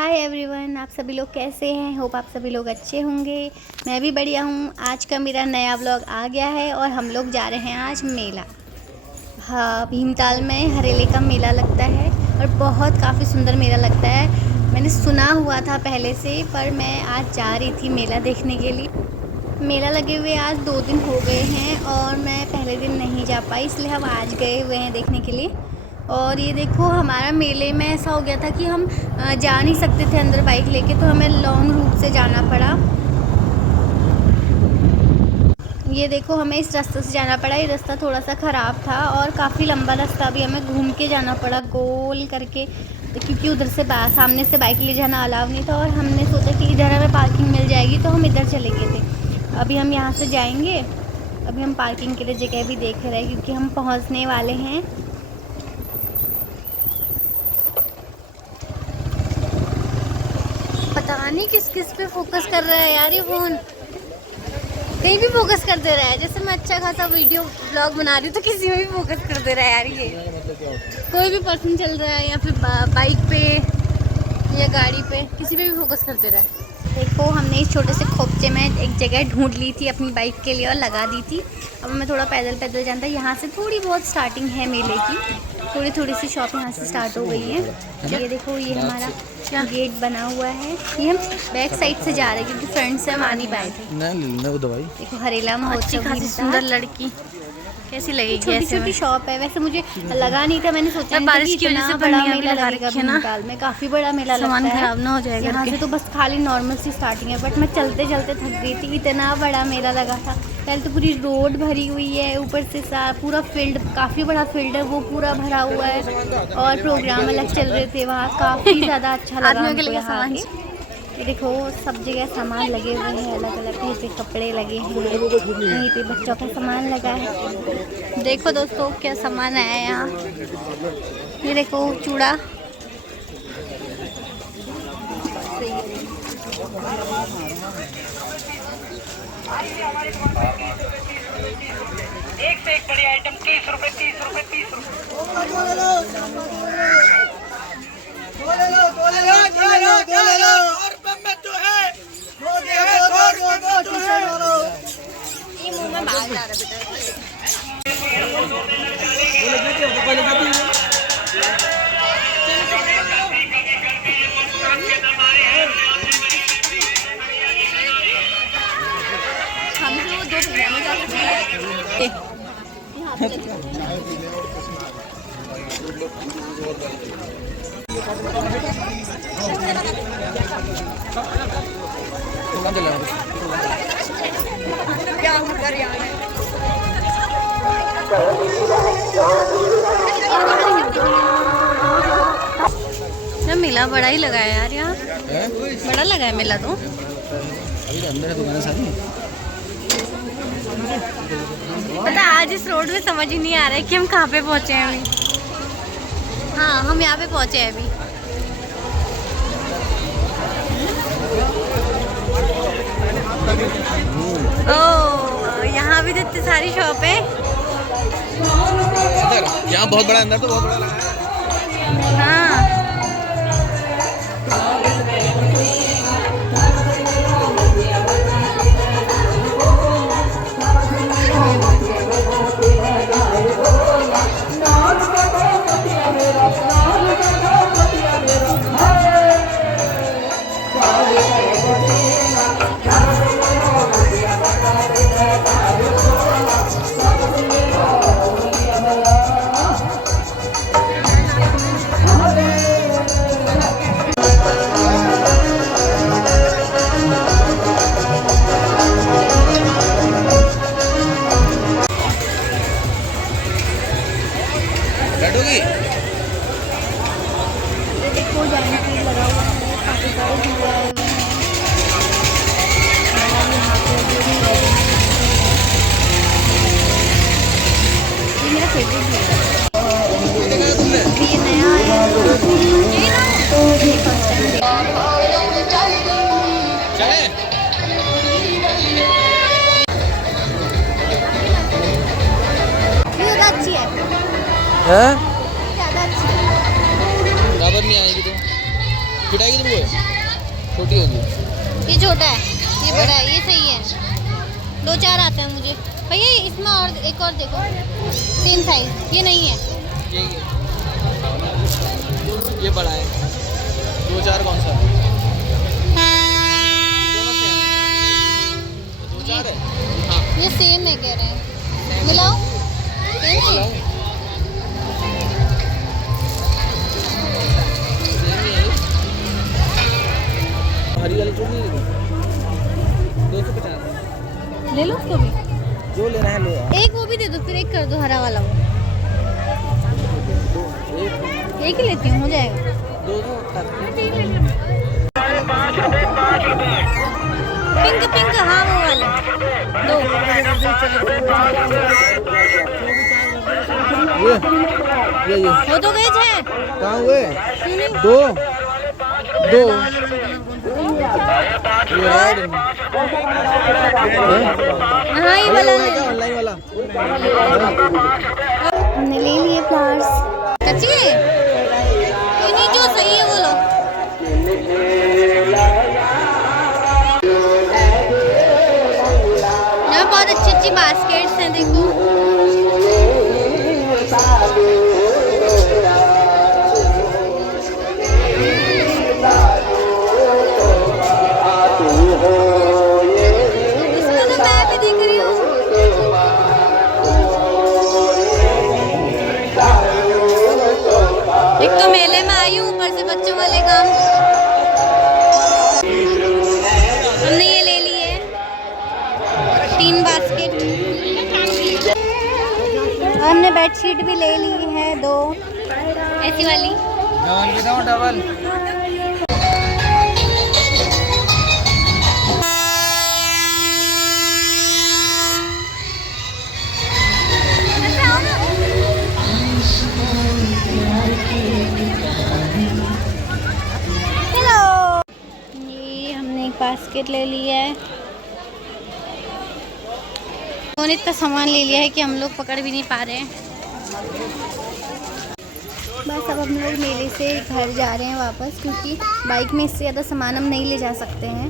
Hi everyone, आप सभी लोग कैसे हैं। होप आप सभी लोग अच्छे होंगे। मैं भी बढ़िया हूँ। आज का मेरा नया व्लॉग आ गया है और हम लोग जा रहे हैं आज मेला। हाँ, भीमताल में हरेले का मेला लगता है और बहुत काफ़ी सुंदर मेला लगता है। मैंने सुना हुआ था पहले से, पर मैं आज जा रही थी मेला देखने के लिए। मेला लगे हुए आज 2 दिन हो गए हैं और मैं पहले दिन नहीं जा पाई, इसलिए हम आज गए हुए हैं देखने के लिए। और ये देखो, हमारा मेले में ऐसा हो गया था कि हम जा नहीं सकते थे अंदर बाइक लेके, तो हमें लॉन्ग रूट से जाना पड़ा। ये देखो, हमें इस रास्ते से जाना पड़ा। ये रास्ता थोड़ा सा ख़राब था और काफ़ी लंबा रास्ता भी हमें घूम के जाना पड़ा, गोल करके, क्योंकि उधर से सामने से बाइक ले जाना अलाउ नहीं था। और हमने सोचा कि इधर हमें पार्किंग मिल जाएगी, तो हम इधर चले गए थे। अभी हम यहाँ से जाएंगे। अभी हम पार्किंग के लिए जगह भी देख रहे हैं, क्योंकि हम पहुँचने वाले हैं। पता नहीं किस किस पे फोकस कर रहा है यार ये फ़ोन। कहीं भी फोकस कर दे रहा है। जैसे मैं अच्छा खासा वीडियो ब्लॉग बना रही हूँ तो किसी में भी फोकस कर दे रहा है यार ये। कोई भी पर्सन चल रहा है या फिर बाइक पे या गाड़ी पे, किसी पे भी फोकस कर दे रहा है। देखो, हमने इस छोटे से खोपचे में एक जगह ढूंढ ली थी अपनी बाइक के लिए और लगा दी थी। अब हमें थोड़ा पैदल पैदल जाना था। यहाँ से थोड़ी बहुत स्टार्टिंग है मेले की, थोड़ी थोड़ी सी शॉप यहाँ से स्टार्ट हो गई है। ये देखो, ये हमारा गेट बना हुआ है। ये हम बैक साइड से जा रहे हैं क्योंकि फ्रंट से हम आ नहीं पाए थे। देखो, हरेला महोत्सव, काफी सुंदर लड़की कैसी लगेगी। छोटी छोटी शॉप है। वैसे मुझे लगा नहीं था, मैंने सोचा बारिश की वजह से बड़ा मेला लगेगा भीमताल में, काफी बड़ा मेला लगता है। खराब ना हो जाएगा। यहाँ से तो बस खाली नॉर्मल सी स्टार्टिंग है, बट मैं चलते चलते थक गई थी, इतना बड़ा मेला लगा था। पहले तो पूरी रोड भरी हुई है, ऊपर से पूरा फील्ड, काफ़ी बड़ा फील्ड है, वो पूरा भरा हुआ है। और प्रोग्राम अलग चल रहे थे वहाँ, काफ़ी ज़्यादा अच्छा लगा हमको यहाँ आके। ये देखो, सब जगह सामान लगे हुए हैं अलग अलग। कहीं पे कपड़े लगे हैं, कहीं पे बच्चों का सामान लगा है। देखो दोस्तों, क्या सामान आया है यहाँ। ये देखो, चूड़ा, एक से एक बड़ी आइटम 30 रुपए 30 रुपए 30 रुपए। ये मुंह में बाल जा रहा है मेला बड़ा ही लगा है यार यहाँ। बड़ा लगा है मेला तो। अभी अंदर है दुकानें सारी। पता, आज इस रोड में समझ ही नहीं आ रहा है कि हम कहाँ पे पहुँचे हैं अभी। हाँ, हम यहाँ पे पहुँचे हैं अभी। ओह, यहाँ भी तो इतनी सारी शॉप है। यहाँ बहुत बड़ा, अंदर तो बहुत बड़ा लगा है। हाँ, बैठोगी? देखो, जानकी लगा हुआ है, काफी सारे झूले आए हुए हैं। यहाँ पे ये मेरा फेवरेट झूला है। ये नया आया तो ये फर्स्ट टाइम चले? ज़्यादा अच्छी है। हैं? ज़्यादा अच्छी है। बराबर नहीं आएगी तो। पिटाई कितनी है? छोटी होगी। ये छोटा है, ये बड़ा है, ये सही है। 2-4 आते हैं मुझे भैया। इसमें और एक और देखो, सेम साइज। ये नहीं है, ये बड़ा है। 2-4 कौन सा? दोनों सेम। 2-4 है। हाँ ये सेम है कह रहे हैं। मिलाओ, सेम है। हरी वाली चूड़ी नहीं लेगी? 250 ले लो उसको भी। जो लेना है लो यार। एक वो भी दे दो, फिर एक कर दो हरा वाला। वो एक ही लेती हूँ, हो जाएगा। 2 पिंक पिंक, हाँ वो वाले 2। ये हो तो गए 6। कहाँ हुए? क्यों नहीं? 2 ये रेड। हाँ ये वाला ले लो। ऑनलाइन वाला। हमने ले लिए फ्लावर्स। सच्ची है? कोई नहीं, जो सही है वो लो। यहाँ बहुत अच्छी अच्छी बास्केट्स हैं, देखो। इसमें तो मैं भी दिख रही हूँ। एक तो मेले में आई हूँ, ऊपर से बच्चों वाले काम। हमने ये ले लिए 3 बास्केट। हमने बेडशीट भी ले ली है 2, ऐसी वाली। डबल। हेलो, ये हमने एक बास्केट ले ली है। उन्होंने इतना सामान ले लिया है कि हम लोग पकड़ भी नहीं पा रहे हैं। बस अब हम लोग मेले से घर जा रहे हैं वापस, क्योंकि बाइक में इससे ज़्यादा सामान हम नहीं ले जा सकते हैं।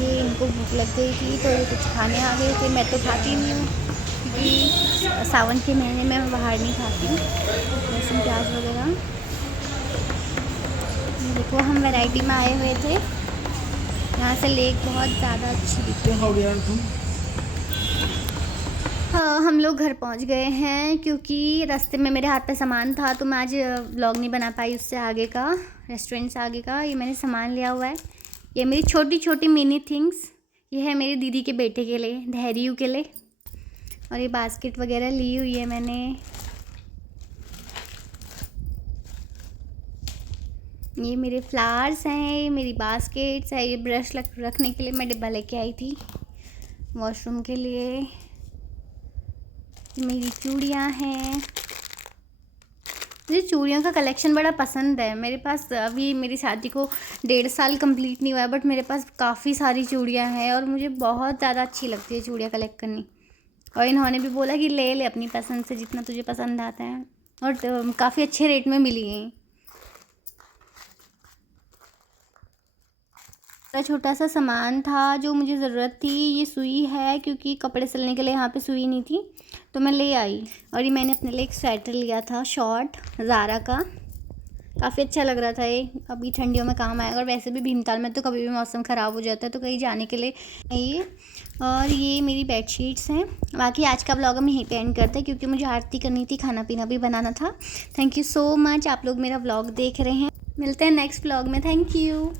ये इनको भूख लग गई थी तो ये कुछ खाने आ गए थे। मैं तो खाती नहीं हूँ, क्योंकि सावन के महीने में मैं बाहर नहीं खाती हूँ लहसुन प्याज वगैरह। देखो हम वैरायटी में आए हुए थे। यहाँ से लेक बहुत ज़्यादा अच्छी दिखती है। हाँ, हम लोग घर पहुँच गए हैं, क्योंकि रास्ते में मेरे हाथ पे सामान था तो मैं आज व्लॉग नहीं बना पाई उससे आगे का, रेस्टोरेंट से आगे का। ये मैंने सामान लिया हुआ है, ये मेरी छोटी छोटी मिनी थिंग्स। ये है मेरी दीदी के बेटे के लिए, धैर्यू के लिए। और ये बास्केट वगैरह ली हुई है मैंने। ये मेरे फ्लावर्स हैं, ये मेरी बास्केट्स है। ये ब्रश रखने के लिए मैं डिब्बा लेके आई थी वॉशरूम के लिए। ये मेरी चूड़ियाँ हैं। मुझे चूड़ियों का कलेक्शन बड़ा पसंद है। मेरे पास अभी मेरी शादी को 1.5 साल कंप्लीट नहीं हुआ है, बट मेरे पास काफ़ी सारी चूड़ियाँ हैं और मुझे बहुत ज़्यादा अच्छी लगती है चूड़ियाँ कलेक्ट करनी। और इन्होंने भी बोला कि ले ले अपनी पसंद से, जितना तुझे पसंद आता है। और काफ़ी अच्छे रेट में मिली हैं। छोटा सा सामान था जो मुझे ज़रूरत थी। ये सुई है, क्योंकि कपड़े सिलने के लिए यहाँ पे सुई नहीं थी तो मैं ले आई। और ये मैंने अपने लिए एक स्वेटर लिया था शॉर्ट, ज़ारा का। काफ़ी अच्छा लग रहा था ये, अभी ठंडियों में काम आएगा। और वैसे भी भीमताल में तो कभी भी मौसम ख़राब हो जाता है, तो कहीं जाने के लिए ये। और ये मेरी बेडशीट्स हैं। बाकी आज का व्लॉग हम यहीं पे एंड करते हैं, क्योंकि मुझे आरती करनी थी, खाना पीना भी बनाना था। थैंक यू सो मच, आप लोग मेरा व्लॉग देख रहे हैं। मिलते हैं नेक्स्ट व्लॉग में। Thank you.